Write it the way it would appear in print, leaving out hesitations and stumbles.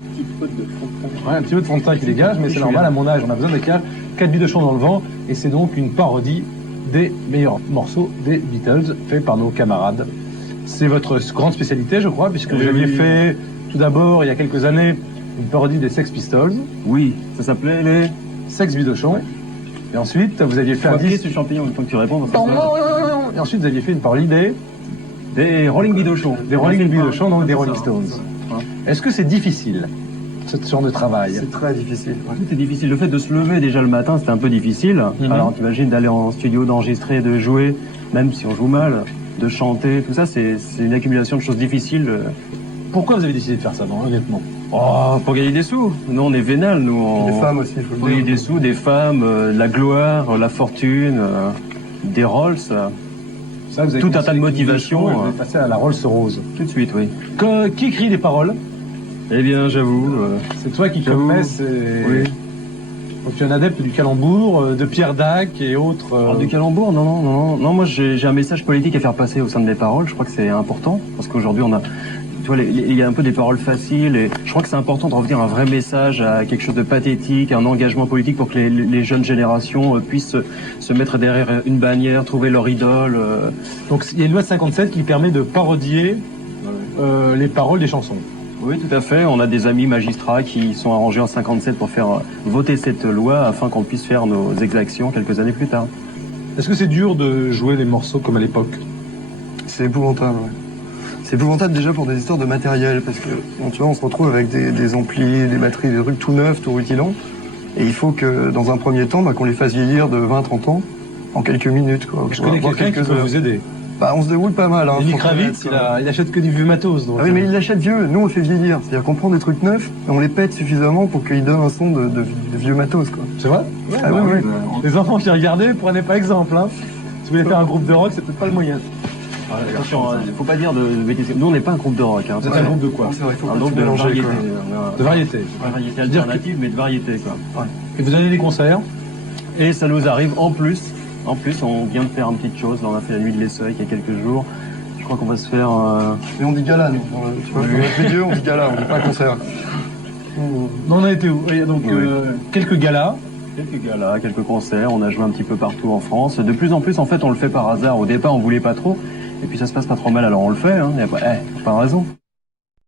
petit peu de fond de teint. Ouais, un petit peu de fond de teint qui dégage, mais c'est normal, à mon âge, on a besoin des 4 bidochons dans le vent, et c'est donc une parodie des meilleurs morceaux des Beatles, fait par nos camarades. C'est votre grande spécialité, je crois, puisque vous aviez fait, tout d'abord, il y a quelques années, une parodie des Sex Pistols. Oui, ça s'appelait les... Sex Bidochon. Ouais. Et ensuite, vous aviez fait un disque... ce champignon, une fois que tu réponds. Et ensuite, vous aviez fait une parodie des Rolling Bidochons. Des Rolling Bidochons, donc des Rolling Stones. Est-ce que c'est difficile, ce genre de travail? C'est très difficile. Ouais. Tout est difficile. Le fait de se lever déjà le matin, c'était un peu difficile. Alors t'imagines d'aller en studio, d'enregistrer, de jouer, même si on joue mal, de chanter, tout ça, c'est une accumulation de choses difficiles. Pourquoi vous avez décidé de faire ça, non, honnêtement? Oh, pour gagner des sous. Nous, on est vénal, nous. Des femmes aussi, il faut le dire. Pour gagner des sous, des femmes, de la gloire, la fortune, des Rolls. Ça, vous avez tout un tas de motivations. Vous êtes passé à la Rolls Rose. Tout de suite, oui. Qui écrit les paroles? Eh bien, j'avoue. C'est toi qui, comme Metz, oui. Donc tu es un adepte du calembour, de Pierre Dac et autres. Alors, du calembour, non. Moi, j'ai un message politique à faire passer au sein de mes paroles. Je crois que c'est important parce qu'aujourd'hui, on a, tu vois, il y a un peu des paroles faciles et je crois que c'est important de revenir à un vrai message, à quelque chose de pathétique, un engagement politique pour que les jeunes générations puissent se mettre derrière une bannière, trouver leur idole. Donc il y a une loi de 57 qui permet de parodier les paroles des chansons. Oui, tout à fait. On a des amis magistrats qui sont arrangés en 57 pour faire voter cette loi afin qu'on puisse faire nos exactions quelques années plus tard. Est-ce que c'est dur de jouer les morceaux comme à l'époque? C'est épouvantable, ouais. C'est épouvantable déjà pour des histoires de matériel, parce que bon, tu vois, on se retrouve avec des amplis, des batteries, des trucs tout neufs, tout rutilants. Et il faut que, dans un premier temps, qu'on les fasse vieillir de 20-30 ans en quelques minutes, quoi. Je connais quelqu'un qui peut vous aider. Bah, on se débrouille pas mal. Hein, Nick Kravitz, il achète que du vieux matos. Donc, ah oui, mais il l'achète vieux. Nous, on le fait vieillir. C'est-à-dire qu'on prend des trucs neufs et on les pète suffisamment pour qu'ils donnent un son de vieux matos, quoi. C'est vrai? Ouais, ah oui, oui. Les enfants qui regardaient, prenez pas exemple. Hein. Si vous voulez faire un groupe de rock, c'est peut-être pas le moyen. Attention, il faut pas dire de bêtises. Nous, on n'est pas un groupe de rock. Hein. Vous êtes un groupe de quoi? C'est vrai, faut un groupe de variété. De variété. Pas variété alternative, mais de variété, quoi. Ouais. Et vous donnez des concerts? Et ça nous arrive en plus. En plus, on vient de faire une petite chose. Là, on a fait la nuit de l'Esseuil il y a quelques jours. Je crois qu'on va se faire... Mais on dit gala, nous. Tu vois, dans notre milieu, on dit gala, on dit pas concert. Non, on a été où? Donc, quelques galas. Quelques galas, quelques concerts. On a joué un petit peu partout en France. De plus en plus, en fait, on le fait par hasard. Au départ, on voulait pas trop. Et puis, ça se passe pas trop mal, alors on le fait. Hein. Y a pas de raison.